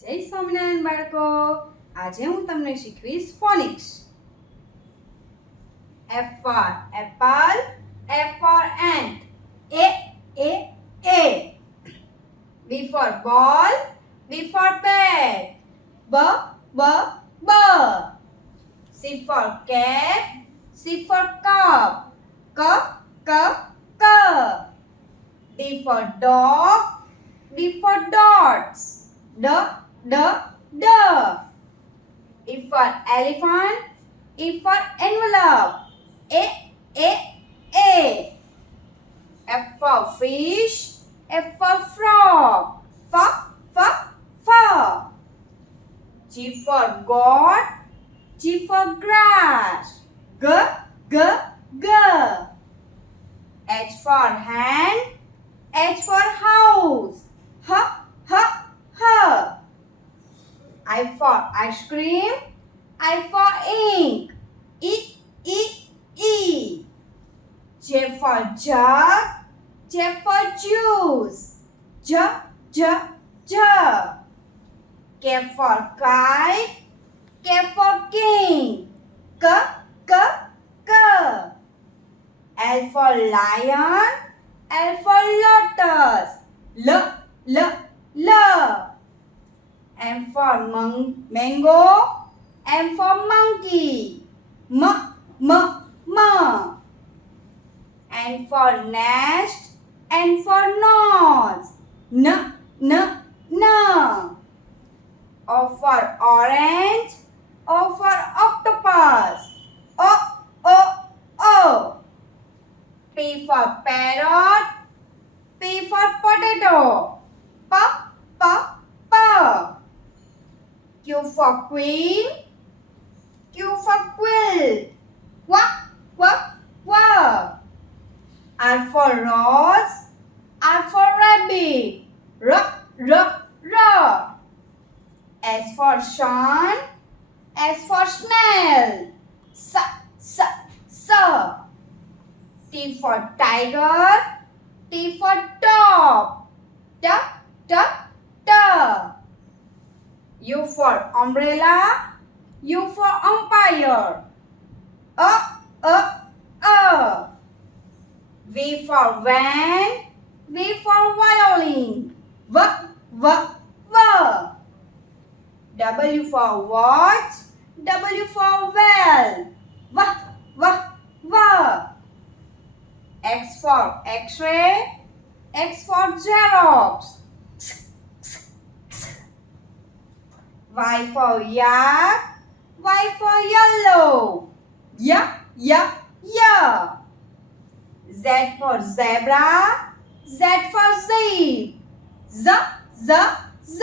જય સ્વામિનારાયણ બાળકો. આજે હું તમને શીખવીશ phonics. F for apple, F for ant, A. B for ball, B for bat, B. C for cat, C for cup, C. D for dog, D for dots, D. E for elephant, E for envelope, A. F for fish, F for frog, F. G for goat, G for grass, G. H for hand, H for house, H. I for ice cream, I for ink, E. J for jug, J for juice, J. K for kite, K for king, K. L for lion, L for lotus, L. M for mango, M for monkey, M. N for nest, N for nose, N. O for orange, O for octopus, O. P for parrot, P for potato, P. Q for queen, Q for quilt, W. R for rose, R for rabbit, R. S for sun, S for snail, S. T for tiger, T for top, T. U for umbrella, U for umpire, V for van, V for violin, V. W for watch, W for well, V. X for X-ray, X for Xerox, Y for yak, Y for yellow, Y. Z for zebra, Z for zebra, Z.